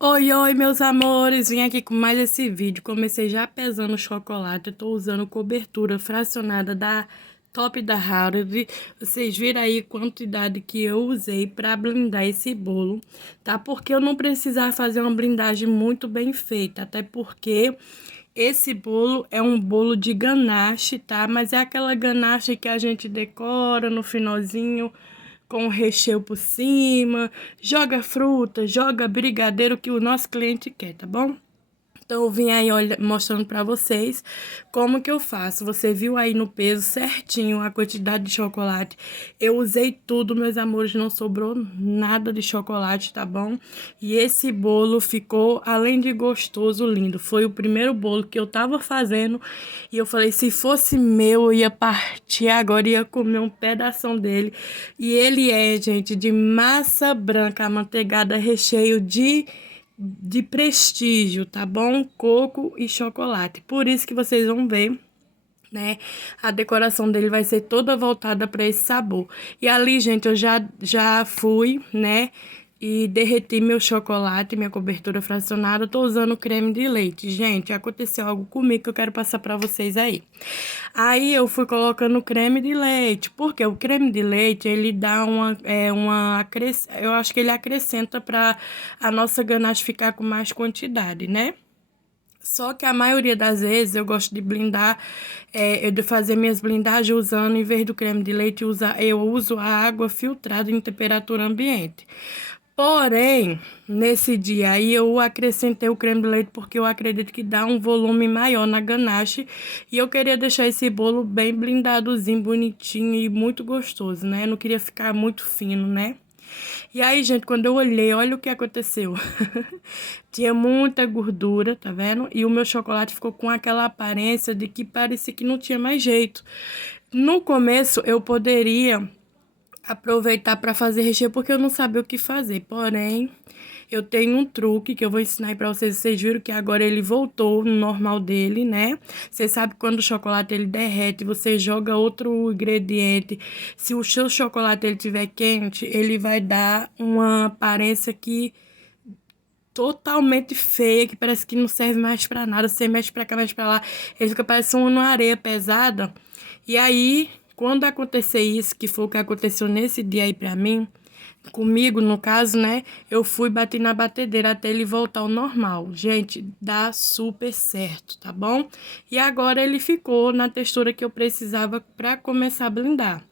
Oi, oi, meus amores, vim aqui com mais esse vídeo. Comecei já pesando o chocolate, eu tô usando cobertura fracionada da Top da Harvard. Vocês viram aí a quantidade que eu usei para blindar esse bolo, tá? Porque eu não precisava fazer uma blindagem muito bem feita, até porque esse bolo é um bolo de ganache, tá? Mas é aquela ganache que a gente decora no finalzinho com o recheio por cima, joga fruta, joga brigadeiro que o nosso cliente quer, tá bom? Então, eu vim aí mostrando pra vocês como que eu faço. Você viu aí no peso certinho a quantidade de chocolate. Eu usei tudo, meus amores, não sobrou nada de chocolate, tá bom? E esse bolo ficou, além de gostoso, lindo. Foi o primeiro bolo que eu tava fazendo e eu falei, se fosse meu, eu ia partir agora, ia comer um pedação dele. E ele é, gente, de massa branca, amanteigada, recheio de prestígio, tá bom? Coco e chocolate. Por isso que vocês vão ver, né? A decoração dele vai ser toda voltada para esse sabor. E ali, gente, eu já fui, né? E derreti meu chocolate, minha cobertura fracionada. Eu tô usando creme de leite. Gente, aconteceu algo comigo que eu quero passar para vocês aí. Aí eu fui colocando creme de leite, porque o creme de leite, ele dá eu acho que ele acrescenta para a nossa ganache ficar com mais quantidade, né? Só que a maioria das vezes eu gosto de blindar, de fazer minhas blindagens usando, em vez do creme de leite, eu uso a água filtrada em temperatura ambiente. Porém, nesse dia aí eu acrescentei o creme de leite porque eu acredito que dá um volume maior na ganache e eu queria deixar esse bolo bem blindadozinho, bonitinho e muito gostoso, né? Eu não queria ficar muito fino, né? E aí, gente, quando eu olhei, olha o que aconteceu. Tinha muita gordura, tá vendo? E o meu chocolate ficou com aquela aparência de que parecia que não tinha mais jeito. No começo, eu poderia aproveitar para fazer recheio porque eu não sabia o que fazer. Porém, eu tenho um truque que eu vou ensinar aí para vocês. Vocês viram que agora ele voltou no normal dele, né? Você sabe que quando o chocolate ele derrete, você joga outro ingrediente. Se o seu chocolate ele tiver quente, ele vai dar uma aparência que totalmente feia, que parece que não serve mais para nada. Você mexe para cá, mexe para lá, ele fica parecendo uma areia pesada. E aí, quando acontecer isso, que foi o que aconteceu nesse dia aí pra mim, comigo no caso, né? Eu fui bater na batedeira até ele voltar ao normal. Gente, dá super certo, tá bom? E agora ele ficou na textura que eu precisava pra começar a blindar.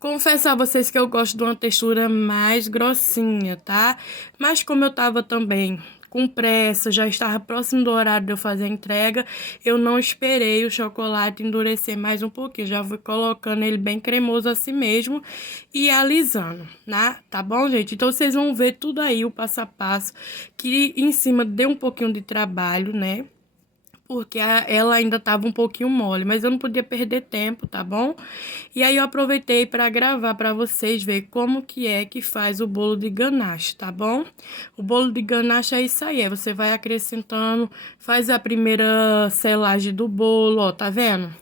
Confesso a vocês que eu gosto de uma textura mais grossinha, tá? Mas como eu tava também com pressa, já estava próximo do horário de eu fazer a entrega, eu não esperei o chocolate endurecer mais um pouquinho, já fui colocando ele bem cremoso assim mesmo e alisando, né? Tá bom, gente? Então vocês vão ver tudo aí, o passo a passo, que em cima deu um pouquinho de trabalho, né? Porque ela ainda estava um pouquinho mole, mas eu não podia perder tempo, tá bom? E aí eu aproveitei para gravar para vocês ver como que é que faz o bolo de ganache, tá bom? O bolo de ganache é isso aí, você vai acrescentando, faz a primeira selagem do bolo, ó, tá vendo?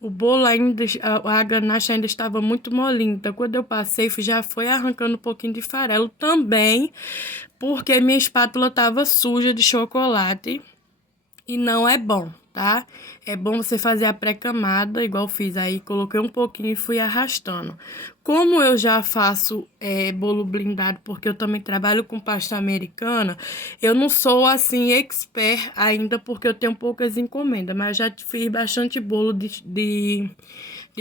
O bolo ainda, a ganache ainda estava muito molinha, então quando eu passei, já foi arrancando um pouquinho de farelo também, porque minha espátula estava suja de chocolate e não é bom, tá? É bom você fazer a pré-camada, igual eu fiz aí, coloquei um pouquinho e fui arrastando. Como eu já faço bolo blindado, porque eu também trabalho com pasta americana, eu não sou assim expert ainda, porque eu tenho poucas encomendas, mas já fiz bastante bolo de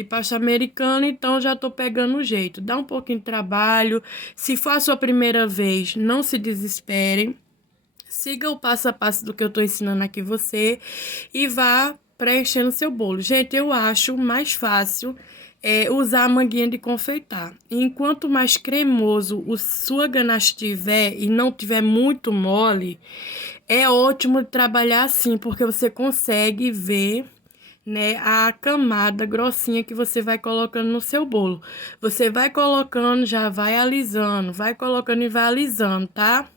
pasta americana, então já tô pegando o jeito. Dá um pouquinho de trabalho. Se for a sua primeira vez, não se desesperem. Siga o passo a passo do que eu tô ensinando aqui você e vá preenchendo seu bolo. Gente, eu acho mais fácil usar a manguinha de confeitar. Enquanto mais cremoso o sua ganache tiver e não tiver muito mole, é ótimo de trabalhar assim, porque você consegue ver, né, a camada grossinha que você vai colocando no seu bolo. Você vai colocando, já vai alisando, vai colocando e vai alisando, tá?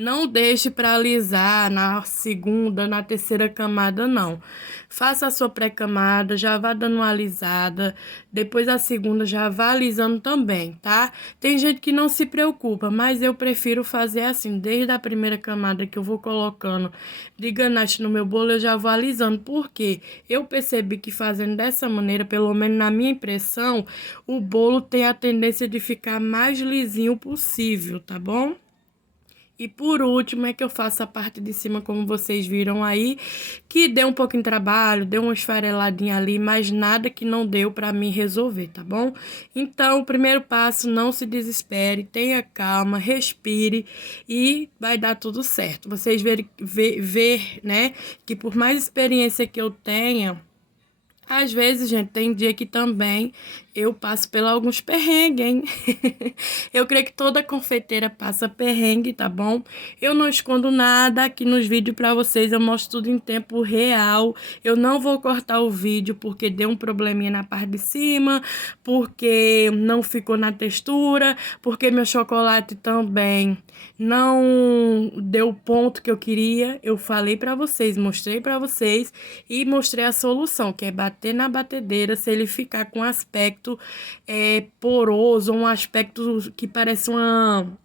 Não deixe para alisar na segunda, na terceira camada, não. Faça a sua pré-camada, já vá dando uma alisada, depois a segunda já vá alisando também, tá? Tem gente que não se preocupa, mas eu prefiro fazer assim, desde a primeira camada que eu vou colocando de ganache no meu bolo, eu já vou alisando, porque eu percebi que fazendo dessa maneira, pelo menos na minha impressão, o bolo tem a tendência de ficar mais lisinho possível, tá bom? E por último é que eu faço a parte de cima, como vocês viram aí, que deu um pouquinho de trabalho, deu uma esfareladinha ali, mas nada que não deu pra mim resolver, tá bom? Então, o primeiro passo, não se desespere, tenha calma, respire e vai dar tudo certo. Vocês ver, né, que por mais experiência que eu tenha, às vezes, gente, tem dia que também eu passo por alguns perrengues, hein? Eu creio que toda confeiteira passa perrengue, tá bom? Eu não escondo nada aqui nos vídeos pra vocês, eu mostro tudo em tempo real. Eu não vou cortar o vídeo porque deu um probleminha na parte de cima, porque não ficou na textura, porque meu chocolate também não deu o ponto que eu queria. Eu falei pra vocês, mostrei pra vocês e mostrei a solução, que é bater na batedeira. Se ele ficar com aspecto poroso, um aspecto que parece uma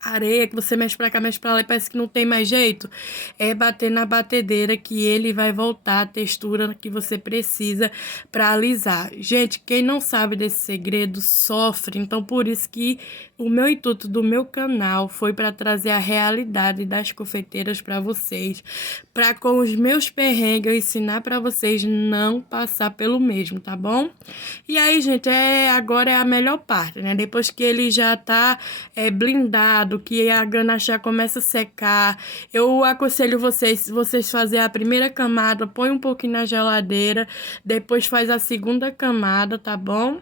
areia, que você mexe pra cá, mexe pra lá e parece que não tem mais jeito, é bater na batedeira que ele vai voltar a textura que você precisa pra alisar. Gente, quem não sabe desse segredo sofre, então por isso que o meu intuito do meu canal foi para trazer a realidade das confeiteiras para vocês, para com os meus perrengues eu ensinar para vocês não passar pelo mesmo, tá bom? E aí, gente, agora é a melhor parte, né? Depois que ele já tá blindado, que a ganache já começa a secar, eu aconselho vocês fazer a primeira camada, põe um pouquinho na geladeira, depois faz a segunda camada, tá bom?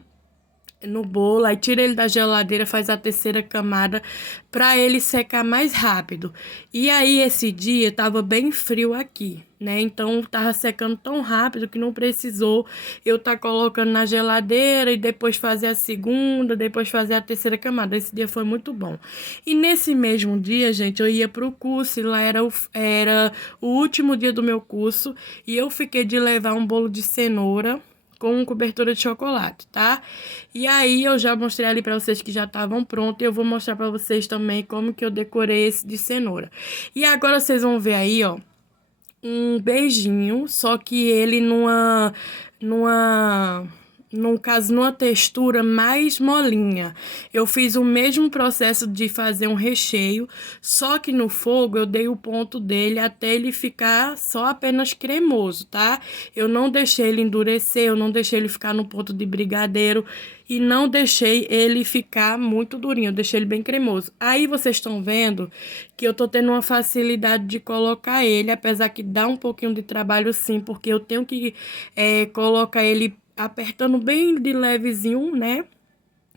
No bolo, aí tira ele da geladeira, faz a terceira camada para ele secar mais rápido. E aí esse dia tava bem frio aqui, né? Então tava secando tão rápido que não precisou eu tá colocando na geladeira e depois fazer a segunda, depois fazer a terceira camada. Esse dia foi muito bom. E nesse mesmo dia, gente, eu ia pro curso e lá era o último dia do meu curso e eu fiquei de levar um bolo de cenoura com cobertura de chocolate, tá? E aí eu já mostrei ali pra vocês que já estavam prontos, e eu vou mostrar pra vocês também como que eu decorei esse de cenoura. E agora vocês vão ver aí, ó, um beijinho, só que ele no caso, numa textura mais molinha. Eu fiz o mesmo processo de fazer um recheio, só que no fogo eu dei o ponto dele até ele ficar só apenas cremoso, tá? Eu não deixei ele endurecer, eu não deixei ele ficar no ponto de brigadeiro e não deixei ele ficar muito durinho, eu deixei ele bem cremoso. Aí vocês estão vendo que eu tô tendo uma facilidade de colocar ele, apesar que dá um pouquinho de trabalho sim, porque eu tenho que colocar ele apertando bem de levezinho, né?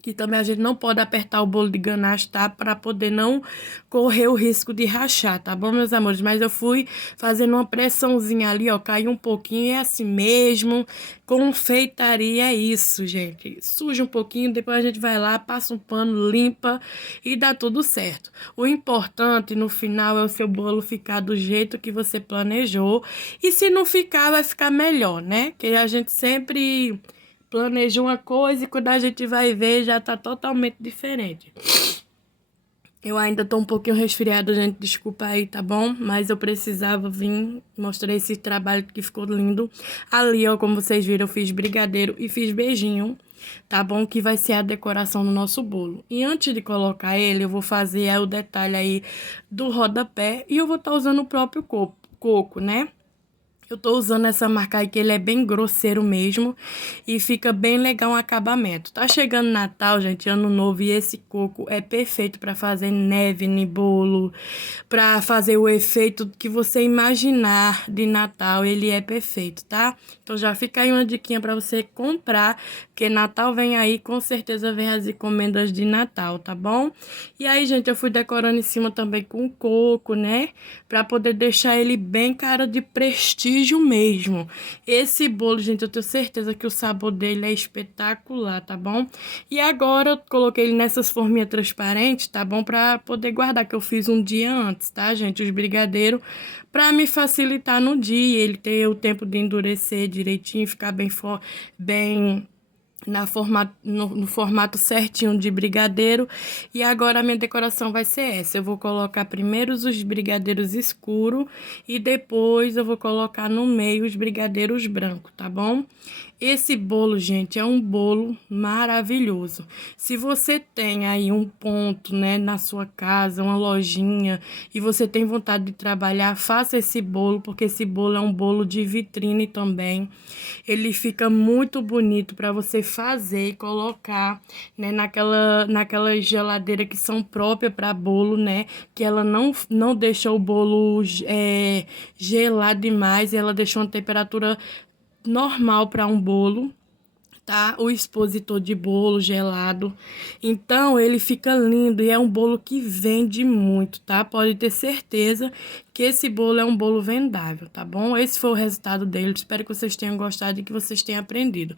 Que também a gente não pode apertar o bolo de ganache, tá? Para poder não correr o risco de rachar, tá bom, meus amores? Mas eu fui fazendo uma pressãozinha ali, ó, caiu um pouquinho, é assim mesmo. Confeitaria é isso, gente. Suja um pouquinho, depois a gente vai lá, passa um pano, limpa e dá tudo certo. O importante no final é o seu bolo ficar do jeito que você planejou. E se não ficar, vai ficar melhor, né? Que a gente sempre planeja uma coisa e quando a gente vai ver já tá totalmente diferente. Eu ainda tô um pouquinho resfriada, gente, desculpa aí, tá bom? Mas eu precisava vir mostrar esse trabalho que ficou lindo. Ali, ó, como vocês viram, eu fiz brigadeiro e fiz beijinho, tá bom? Que vai ser a decoração do nosso bolo. E antes de colocar ele, eu vou fazer o detalhe aí do rodapé e eu vou estar usando o próprio coco, né? Eu tô usando essa marca aí que ele é bem grosseiro mesmo e fica bem legal o acabamento. Tá chegando Natal, gente, Ano Novo, e esse coco é perfeito para fazer neve no bolo, para fazer o efeito que você imaginar de Natal, ele é perfeito, tá? Então já fica aí uma diquinha para você comprar, porque Natal vem aí, com certeza vem as encomendas de Natal, tá bom? E aí, gente, eu fui decorando em cima também com coco, né? Para poder deixar ele bem cara de prestígio prestígio mesmo. Esse bolo, gente, eu tenho certeza que o sabor dele é espetacular, tá bom? E agora eu coloquei ele nessas forminhas transparentes, tá bom? Pra poder guardar, que eu fiz um dia antes, tá, gente? Os brigadeiros, pra me facilitar no dia, ele ter o tempo de endurecer direitinho, ficar bem no formato certinho de brigadeiro. E agora a minha decoração vai ser essa. Eu vou colocar primeiro os brigadeiros escuros e depois eu vou colocar no meio os brigadeiros brancos, tá bom? Esse bolo, gente, é um bolo maravilhoso. Se você tem aí um ponto, né, na sua casa, uma lojinha, e você tem vontade de trabalhar, faça esse bolo, porque esse bolo é um bolo de vitrine também. Ele fica muito bonito para você fazer e colocar, né, naquela geladeira que são próprias para bolo, né, que ela não deixa o bolo gelado demais, ela deixa uma temperatura normal para um bolo, tá? O expositor de bolo gelado. Então, ele fica lindo e é um bolo que vende muito, tá? Pode ter certeza que esse bolo é um bolo vendável, tá bom? Esse foi o resultado dele. Espero que vocês tenham gostado e que vocês tenham aprendido.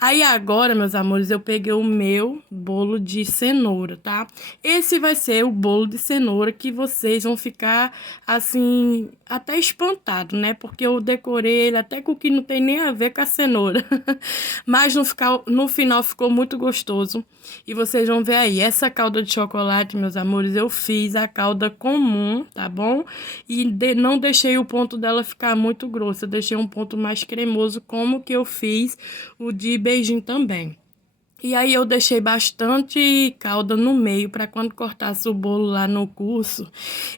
Aí agora, meus amores, eu peguei o meu bolo de cenoura, tá? Esse vai ser o bolo de cenoura que vocês vão ficar, assim, até espantado, né? Porque eu decorei ele até com o que não tem nem a ver com a cenoura. Mas no final ficou muito gostoso. E vocês vão ver aí, essa calda de chocolate, meus amores, eu fiz a calda comum, tá bom? E não deixei o ponto dela ficar muito grosso, eu deixei um ponto mais cremoso, como que eu fiz o de beijinho também. E aí eu deixei bastante calda no meio para quando cortasse o bolo lá no curso,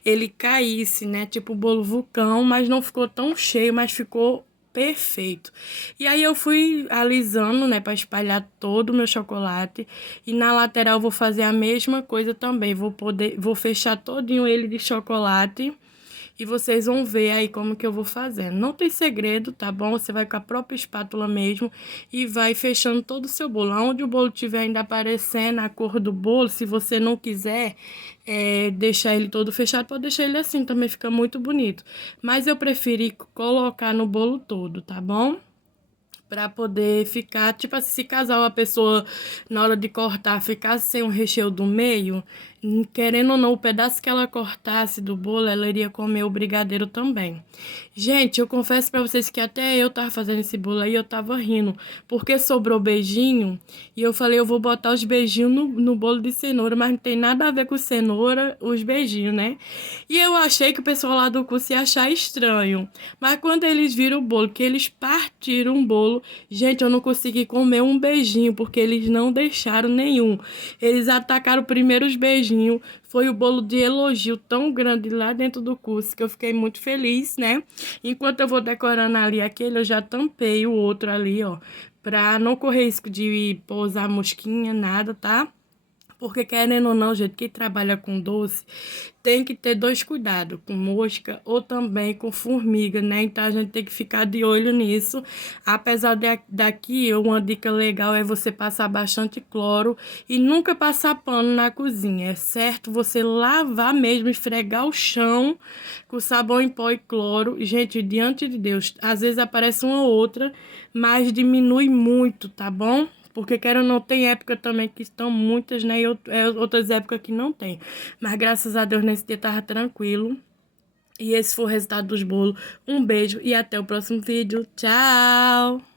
ele caísse, né? Tipo bolo vulcão, mas não ficou tão cheio, mas ficou perfeito. E aí eu fui alisando, né, para espalhar todo o meu chocolate. E na lateral vou fazer a mesma coisa também. Vou fechar todinho ele de chocolate. E vocês vão ver aí como que eu vou fazendo. Não tem segredo, tá bom? Você vai com a própria espátula mesmo e vai fechando todo o seu bolo. Onde o bolo tiver ainda aparecendo a cor do bolo, se você não quiser deixar ele todo fechado, pode deixar ele assim, também fica muito bonito. Mas eu preferi colocar no bolo todo, tá bom? Pra poder ficar, tipo assim, se casar uma pessoa na hora de cortar ficasse sem o recheio do meio, querendo ou não, o pedaço que ela cortasse do bolo, ela iria comer o brigadeiro também. Gente, eu confesso pra vocês que até eu tava fazendo esse bolo aí, eu tava rindo, porque sobrou beijinho, e eu falei, eu vou botar os beijinhos no bolo de cenoura, mas não tem nada a ver com cenoura, os beijinhos, né? E eu achei que o pessoal lá do curso ia achar estranho, mas quando eles viram o bolo, que eles partiram o bolo, gente, eu não consegui comer um beijinho, porque eles não deixaram nenhum. Eles atacaram primeiro os beijinhos. Foi o bolo de elogio tão grande lá dentro do curso, que eu fiquei muito feliz, né? Enquanto eu vou decorando ali aquele, eu já tampei o outro ali, ó, pra não correr risco de pousar mosquinha, nada, tá? Porque querendo ou não, gente, quem trabalha com doce tem que ter dois cuidados, com mosca ou também com formiga, né? Então a gente tem que ficar de olho nisso. Apesar daqui, uma dica legal é você passar bastante cloro e nunca passar pano na cozinha. É certo você lavar mesmo, esfregar o chão com sabão em pó e cloro. Gente, diante de Deus, às vezes aparece uma ou outra, mas diminui muito, tá bom? Porque, quero ou não, tem época também que estão muitas, né? E outras épocas que não tem. Mas, graças a Deus, nesse dia tava tranquilo. E esse foi o resultado dos bolos. Um beijo e até o próximo vídeo. Tchau!